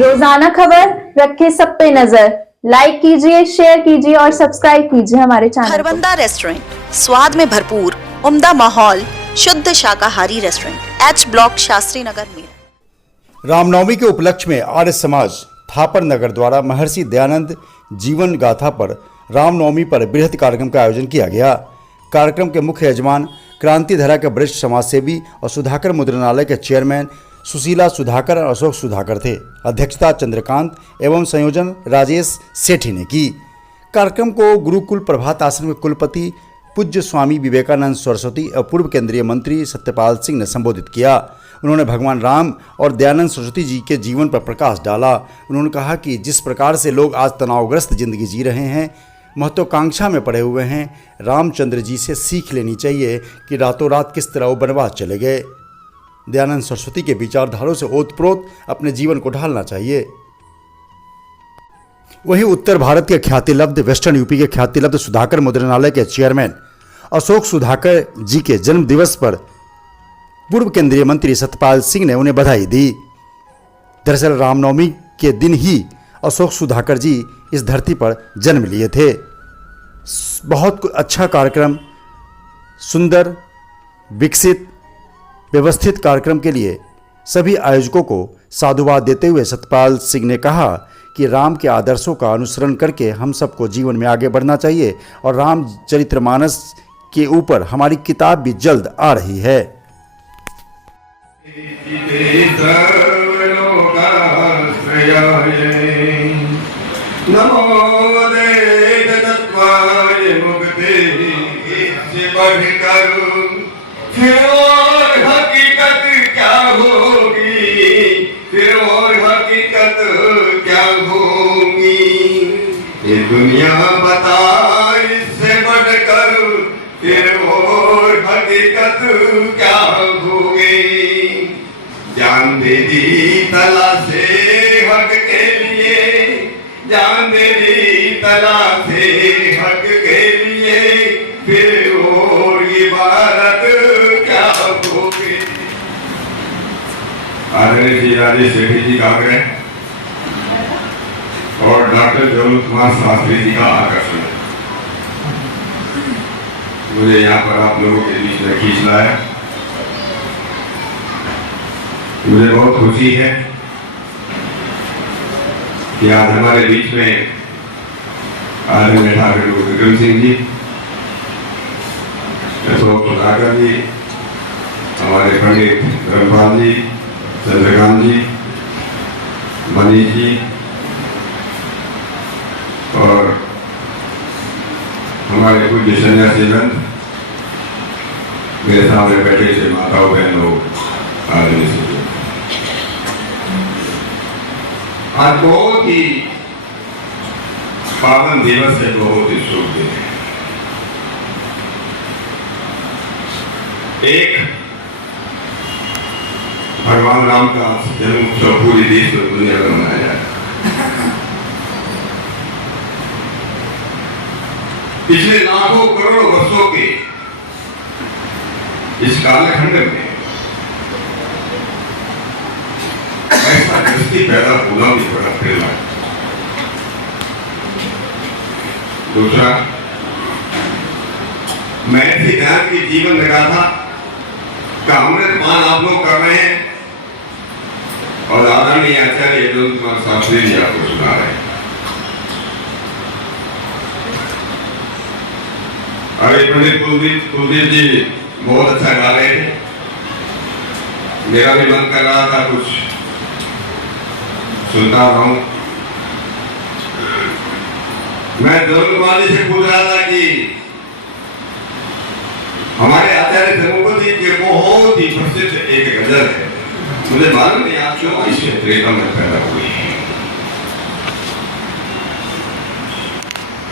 रोजाना खबर रखे सब पे नजर। लाइक कीजिए, शेयर कीजिए और सब्सक्राइब कीजिए हमारे चैनल को। खरबंदा रेस्टोरेंट, स्वाद में भरपूर, उम्दा माहौल, शुद्ध शाकाहारी restaurant, H block, Shastri Nagar में। रामनवमी के उपलक्ष्य में आर्य समाज थापर नगर द्वारा महर्षि दयानंद जीवन गाथा पर रामनवमी पर बृहद कार्यक्रम का आयोजन किया गया। कार्यक्रम के मुख्य यजमान क्रांतिधारा के वरिष्ठ समाजसेवी और सुधाकर मुद्रणालय के चेयरमैन सुशीला सुधाकर और अशोक सुधाकर थे। अध्यक्षता चंद्रकांत एवं संयोजन राजेश सेठी ने की। कार्यक्रम को गुरुकुल प्रभात आश्रम के कुलपति पूज्य स्वामी विवेकानंद सरस्वती और पूर्व केंद्रीय मंत्री सत्यपाल सिंह ने संबोधित किया। उन्होंने भगवान राम और दयानंद सरस्वती जी के जीवन पर प्रकाश डाला। उन्होंने कहा कि जिस प्रकार से लोग आज तनावग्रस्त जिंदगी जी रहे हैं, महत्वाकांक्षा में पड़े हुए हैं, रामचंद्र जी से सीख लेनी चाहिए कि रातों रात किस तरह वो वनवास चले गए। दयानंद सरस्वती के विचारधारों से ओतप्रोत अपने जीवन को ढालना चाहिए। वहीं उत्तर भारत के ख्यातिलब्ध वेस्टर्न यूपी के ख्यातिलब्ध सुधाकर मुद्रणालय के चेयरमैन अशोक सुधाकर जी के जन्म दिवस पर पूर्व केंद्रीय मंत्री सत्यपाल सिंह ने उन्हें बधाई दी। दरअसल रामनवमी के दिन ही अशोक सुधाकर जी इस धरती पर जन्म लिए थे। बहुत अच्छा कार्यक्रम, सुंदर, विकसित, व्यवस्थित कार्यक्रम के लिए सभी आयोजकों को साधुवाद देते हुए सत्यपाल सिंह ने कहा कि राम के आदर्शों का अनुसरण करके हम सबको जीवन में आगे बढ़ना चाहिए और रामचरितमानस के ऊपर हमारी किताब भी जल्द आ रही है। फिर और हकीकत क्या होगी, फिर और हकीकत क्या होगी, ये दुनिया बता इससे बढ़कर फिर और हकीकत क्या होगी। जान दे दी तला से हक के लिए, जान दे दी तला से हक के लिए, फिर और ये भारत क्या होगी। आदरणीय श्री राजेश सेठी जी का आग्रह और डॉक्टर जरूर कुमार शास्त्री जी का आकर्षण मुझे यहाँ पर आप लोगों के बीच में खींच लाया। मुझे बहुत खुशी है कि आज हमारे बीच में आदरणीय ठाकुर विक्रम सिंह जी, अशोक सुधाकर जी, हमारे पंडित धर्मपाल जी, चंद्रकांत जी, मनीष जी और हमारे पूज्य सन्यासी बंद, मेरे सामने बैठे से माताओं बहनों, आदरणीय से आज बहुत ही पावन दिवस है, बहुत ही शुभ दिन है। एक भगवान राम का जन्म उत्सव पूरे देश में दुनिया में मनाया जाता है। पिछले लाखों करोड़ों वर्षों के इस कालखंड में ऐसा दृष्टि पैदा होना भी बड़ा प्रेरणा। दूसरा, महर्षि दयानंद की जीवन गाथा का अमृतपान आप लोग कर रहे हैं और आदरणीय आचार्य जरूर कुमार शास्त्री जी आपको सुना रहे हैं। अरे पंडित कुलदीप जी बहुत अच्छा गा रहे थे, मेरा भी मन कर रहा था कुछ सुनता रहूं। मैं जरूर कुमार जी से पूछ रहा था कि हमारे आचार्य धर्मपति के बहुत ही प्रसिद्ध एक गजल है, मुझे मालूम नहीं आप क्यों इस प्रेरणा में पैदा हुई।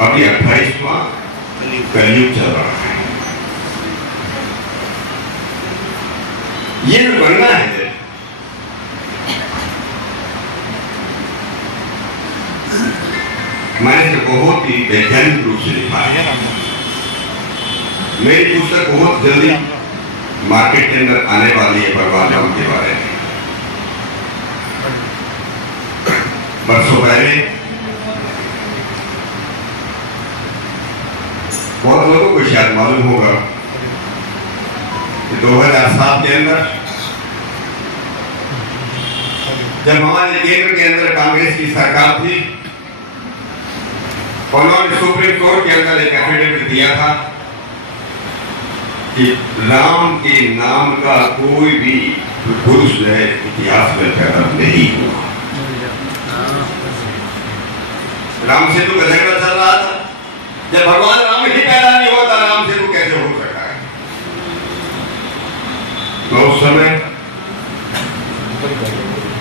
अभी 28वां कलयुग चल रहा है, ये बनना है। मैंने तो बहुत ही वैज्ञानिक रूप से लिखा है। मेरी पुस्तक बहुत जल्दी मार्केट के अंदर आने वाली है भगवान राम के बारे में। वर्षों पहले बहुत लोगों को शायद मालूम होगा कि 2007 के अंदर जब हमारे केंद्र के अंदर कांग्रेस की सरकार थी, उन्होंने सुप्रीम कोर्ट के अंदर एक एफिडेविट दिया था कि राम के नाम का कोई भी पुरुष जो है इतिहास में पैदा नहीं हुआ। राम सेतु का झगड़ा चल रहा था, जब भगवान राम ही पैदा नहीं होता, राम सेतु कैसे हो सकता है? तो उस समय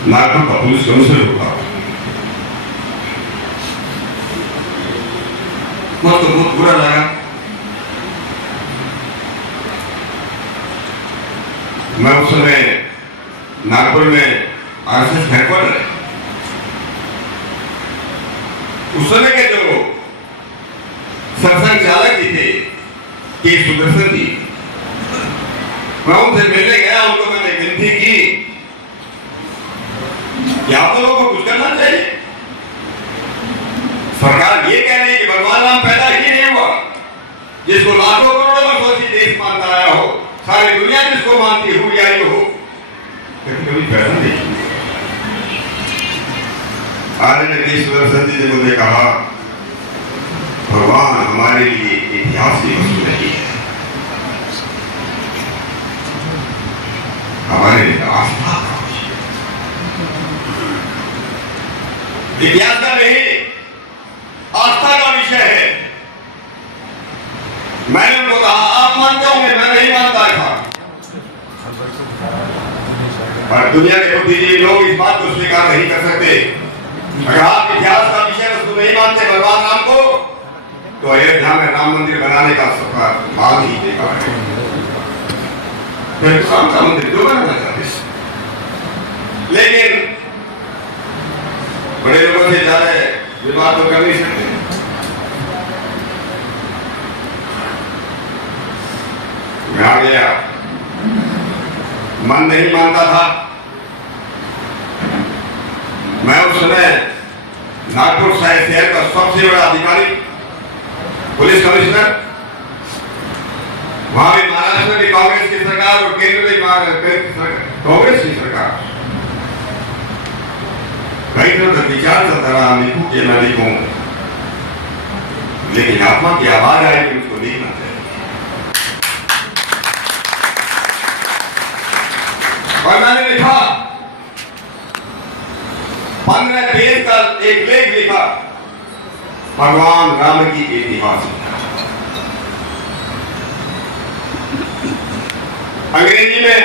नागपुर का पुलिस काउंसिल होता मुझको बहुत बुरा लगा। मैं उस समय नागपुर में आरएसएस हेडक्वार्टर है, उस समय के जो सरसंघ चालक जी थे के सुदर्शन जी, मैं उनसे मिलने गया। उनको मैंने विनती की कि आप लोगों को कुछ करना चाहिए। सरकार ये कह रही है कि भगवान राम पैदा ही नहीं हुआ, जिसको लाखों करोड़ों वर्षों से देश मानता आया हो, सारी दुनिया जिसको मानती हुई आई हो, लेकिन कभी पैदा नहीं हुआ। आदरणीय सुदर्शन जी ने मुझे कहा, भगवान हमारे लिए इतिहास की वस्तु नहीं है, हमारे लिए आस्था का इतिहास का नहीं, आस्था का विषय है। मैंने उनको कहा, आप मानते होंगे, मैं नहीं मानता था। और दुनिया के बुद्धिजीवी लोग इस बात को स्वीकार नहीं कर सकते। अगर आप इतिहास का विषय वस्तु नहीं मानते भगवान राम को, तो अयोध्या में राम मंदिर बनाने का सपना मांग ही देगा है। फिर राम का मंदिर क्यों बनाना चाहते? लेकिन बड़े लोगों से ज्यादा विवाद तो कर नहीं सकते। मैं आ गया, मन नहीं मानता था। मैं उस समय नागपुर शहर का सबसे बड़ा अधिकारी, पुलिस कमिश्नर, वहां भी महाराष्ट्र में भी कांग्रेस की सरकार और केंद्र में कांग्रेस की सरकार। कई तरह का विचार चलता रहा, लिखूं कि मैं लिखूं, लेकिन आत्मा की आवाज आई कि उसको लिखना चाहिए। और मैंने लिखा, 15 पेज का एक लेख लिखा, भगवान राम की इतिहास। अंग्रेजी में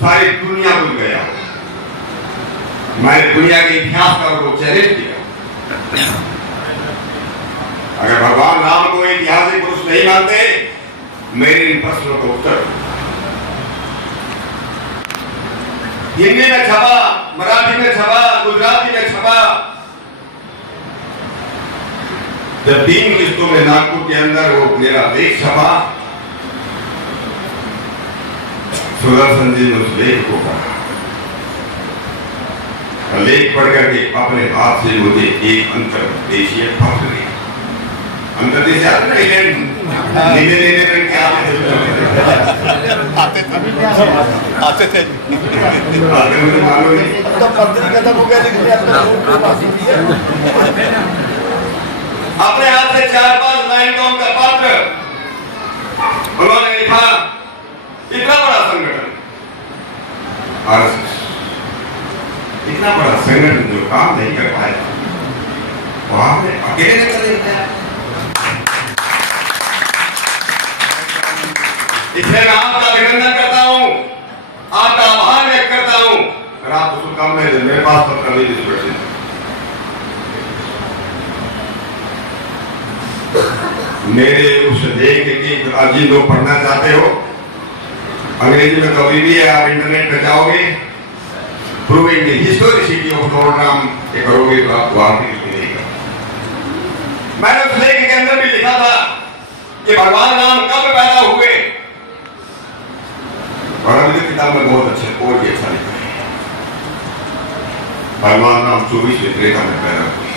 सारी दुनिया भूल गया। मैंने दुनिया के इतिहास का उनको चैलेंज किया। अगर भगवान राम को ऐतिहासिक पुरुष नहीं मानते, मेरे इन प्रश्नों को उत्तर हिंदी में छपा, मराठी में छपा, गुजराती में छपा। जब 3 किस्तों में नागपुर के अंदर वो मेरा लेख छपा, सुदर्शन जी ने उस लेख को पढ़ा। लेख पढ़ करके अपने हाथ से मुझे एक अंतरदेशीय पत्र दिया। अंतरदेश आते थे मुझे मालूम नहीं, तो पत्र खत्म हो गया, लेकिन अपने हाथ से 4-5 लाइन का उनका पत्र उन्होंने लिखा। इतना बड़ा संगठन आरएसएस, इतना बड़ा संगठन जो काम नहीं कर पाया, वहां पे अकेले ने कर दिया। इसलिए मैं आपका अभिनंदन करता हूं, आपका आभार व्यक्त करता हूं। अगर आप उसको काम में मेरे पास पत्र नहीं दे सकते, मेरे उस लेख की अर्जी लोग पढ़ना चाहते हो, अंग्रेजी में कभी भी आप इंटरनेट पे जाओगे, proving the historicity of Lord Ram ये करोगे तो आपको आर्टिकल मिलेगा। मैंने उस लेख के अंदर भी लिखा था कि भगवान राम कब पैदा हुए, और अभी किताब में बहुत अच्छे और भी अच्छा लिखा है। हनुमान नाम 24 त्रेता में पैदा हुए।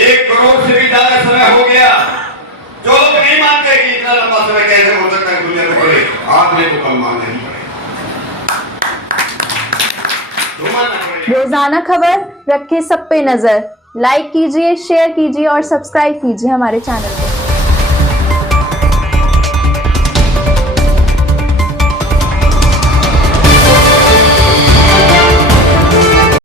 1 करोड़ से भी ज्यादा समय हो गया। जो लोग नहीं मानते कि इतना लंबा समय कैसे हो सकता है दुनिया में पड़े, आपने तो कल मानना ही पड़ेगा। रोजाना खबर रखे सब पे नजर। लाइक कीजिए, शेयर कीजिए और सब्सक्राइब कीजिए हमारे चैनल को।